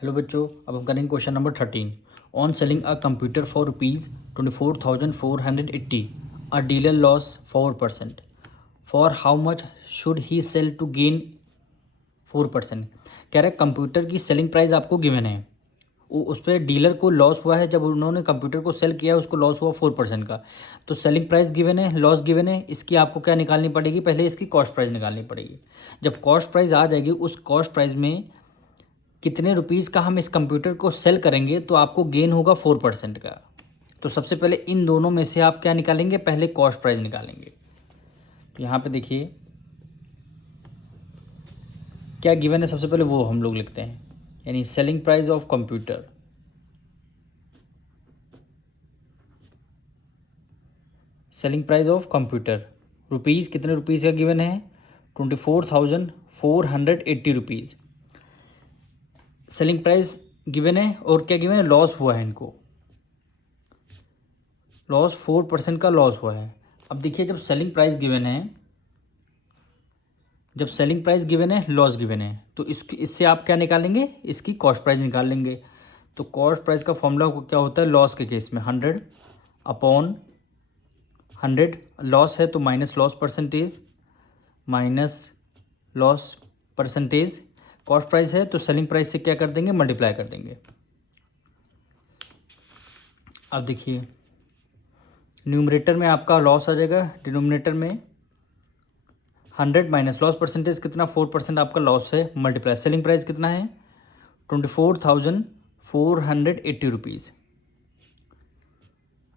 Hello बच्चों, अब हम करेंगे question number 13। On selling a computer for ₹24,480, a dealer loss 4%। For how much should he sell to gain 4%। कह रहे computer की सेलिंग प्राइस आपको गिवन है, उस पर डीलर को लॉस हुआ है। जब उन्होंने कंप्यूटर को सेल किया उसको लॉस हुआ 4% का। तो सेलिंग प्राइस गिवन है, लॉस गिवन है, इसकी आपको क्या निकालनी पड़ेगी? पहले इसकी कॉस्ट प्राइस निकालनी पड़ेगी। जब कॉस्ट प्राइस आ जाएगी, उस कॉस्ट प्राइस में कितने रुपीज़ का हम इस कंप्यूटर को सेल करेंगे तो आपको गेन होगा 4% का। तो सबसे पहले इन दोनों में से आप क्या निकालेंगे? पहले कॉस्ट प्राइस निकालेंगे। तो यहाँ पे देखिए क्या गिवन है, सबसे पहले वो हम लोग लिखते हैं, यानी selling price of computer. Selling price of computer rupees, कितने रुपीज़ का गिवन है? 24,480 रुपीज़ सेलिंग प्राइस गिवन है। और क्या गिवन है? लॉस हुआ है इनको, लॉस 4% का लॉस हुआ है। अब देखिए जब सेलिंग प्राइस गिवन है, जब सेलिंग प्राइस गिवन है, लॉस गिवन है, तो इससे आप क्या निकालेंगे? इसकी कॉस्ट प्राइस निकाल लेंगे। तो कॉस्ट प्राइस का फॉर्मूला क्या होता है लॉस के केस में? 100/100। लॉस है तो minus loss percentage, minus loss percentage. Cost price है तो सेलिंग प्राइस से क्या कर देंगे? मल्टीप्लाई कर देंगे। अब देखिए न्यूमरेटर में आपका लॉस आ जाएगा, डिनोमिनेटर में 100 माइनस लॉस परसेंटेज कितना? 4% आपका लॉस है, मल्टीप्लाई सेलिंग प्राइस कितना है? 24,480 रुपीज़।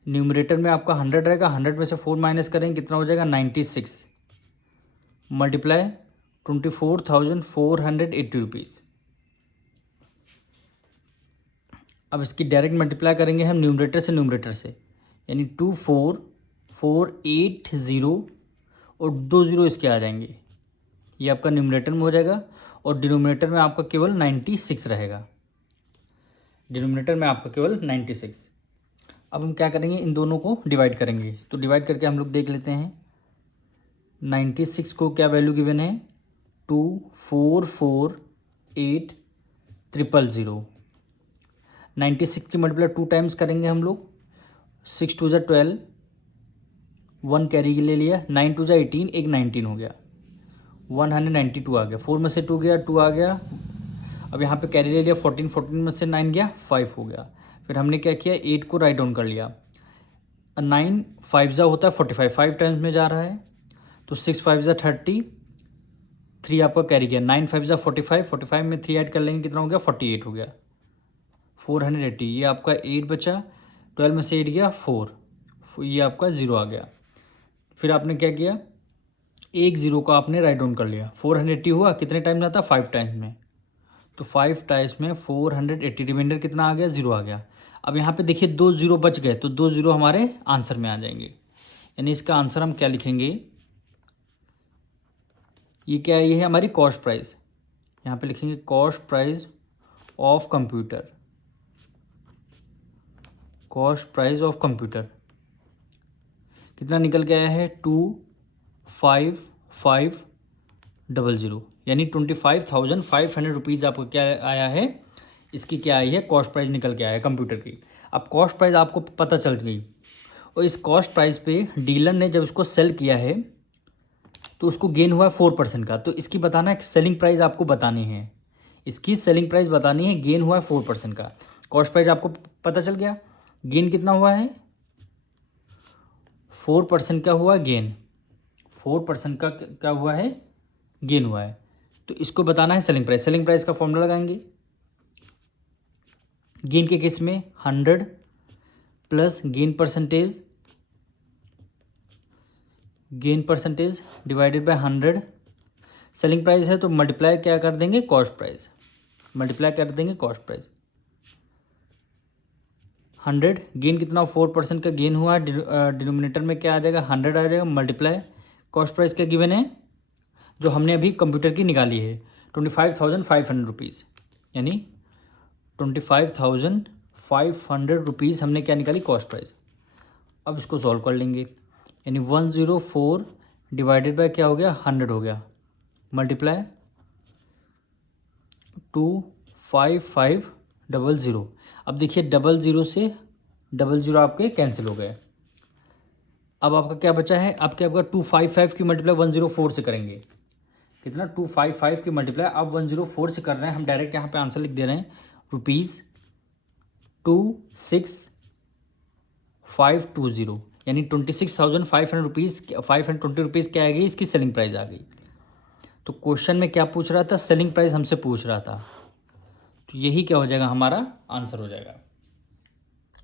न्यूमरेटर में आपका 100 रहेगा, 100 में से 4 माइनस करेंगे कितना हो जाएगा? 96 मल्टीप्लाई 24,480 रुपीज़। अब इसकी डायरेक्ट मल्टीप्लाई करेंगे हम न्यूमरेटर से न्यूमरेटर से, यानी 24,480 और 2 ज़ीरो इसके आ जाएंगे। ये आपका न्यूमरेटर में हो जाएगा और डिनोमिनेटर में आपका केवल 96 रहेगा। डिनोमिनेटर में आपका केवल 96। अब हम क्या करेंगे? इन दोनों को डिवाइड करेंगे। तो डिवाइड करके हम लोग देख लेते हैं। 96 को क्या वैल्यू गिवन है? 2448000। 96 की मल्टीप्लाई 2 टाइम्स करेंगे हम लोग। 6 2 ज़ा 12, 1 कैरी के ले लिया, 9 2 ज़ा 18, एक 19 हो गया, 192 आ गया। 4 में से 2 गया, 2 आ गया। अब यहाँ पे कैरी ले लिया, 14 14 में से 9 गया, 5 हो गया। फिर हमने क्या किया? 8 को राइट डाउन कर लिया। 9 5 ज़ा होता है 45, 5 टाइम्स में जा रहा है, तो 6 5 ज़ा 30, 3 आपका कैरी गया। 9 5 ज़ा 45, 45 में 3 ऐड कर लेंगे कितना हो गया? 48 हो गया। 480, ये आपका 8 बचा, 12 में से 8 गया 4, ये आपका 0 आ गया। फिर आपने क्या किया? एक ज़ीरो को आपने राइट डाउन कर लिया। 480 हुआ, कितने टाइम जाता? 5 टाइम्स में, तो 5 टाइम्स में 480, रिमाइंडर कितना आ गया? 0 आ गया। अब यहाँ पे देखिए 2 ज़ीरो बच गए, तो 2 ज़ीरो हमारे आंसर में आ जाएंगे। यानी इसका आंसर हम क्या लिखेंगे? ये क्या है? ये है हमारी कॉस्ट प्राइस। यहाँ पे लिखेंगे cost price of computer. Cost price of computer कितना निकल के आया है? 25500, यानी 25,500 रुपीज़ आपको क्या आया है? इसकी क्या आई है? कॉस्ट प्राइस निकल के आया है कंप्यूटर की। अब कॉस्ट प्राइस आपको पता चल गई, और इस कॉस्ट प्राइस पे डीलर ने जब इसको सेल किया है तो उसको गेन हुआ है 4% का। तो इसकी बताना है, सेलिंग प्राइस आपको बतानी है, इसकी सेलिंग प्राइस बतानी है। गेन हुआ है 4% का, कॉस्ट प्राइस आपको पता चल गया। गेन कितना हुआ है? 4% का हुआ गेन, 4% का क्या हुआ है? गेन हुआ है। तो इसको बताना है सेलिंग प्राइस। सेलिंग प्राइस का फॉर्मूला लगाएंगे। गेन के केस में 100 plus gain percentage, gain percentage divided by 100। Selling price है तो मल्टीप्लाई क्या कर देंगे? कॉस्ट प्राइस, मल्टीप्लाई कर देंगे कॉस्ट प्राइस। 100 गेन कितना? 4% का गेन हुआ। डिनोमिनेटर में क्या आ जाएगा? 100 आ जाएगा, मल्टीप्लाई कॉस्ट प्राइस क्या गिवन है जो हमने अभी कंप्यूटर की निकाली है? 25,500 रुपीज़, यानी 25,500 रुपीज़ हमने क्या निकाली? Cost price. अब इसको सॉल्व कर लेंगे, यानी 104 डिवाइडेड बाय क्या हो गया? 100 हो गया, मल्टीप्लाई 5500। अब देखिए 00 से 00 आपके कैंसिल हो गए। अब आपका क्या बचा है, आपके आपका 255 की मल्टीप्लाई 104 से करेंगे। कितना, 255 की मल्टीप्लाई आप 104 से कर रहे हैं। हम डायरेक्ट यहाँ पे आंसर लिख दे रहे हैं, ₹26,520, यानी 26,500 रुपीज़, 520 क्या आ गई, इसकी सेलिंग प्राइस आ गई। तो क्वेश्चन में क्या पूछ रहा था, सेलिंग प्राइस हमसे पूछ रहा था, तो यही क्या हो जाएगा, हमारा आंसर हो जाएगा।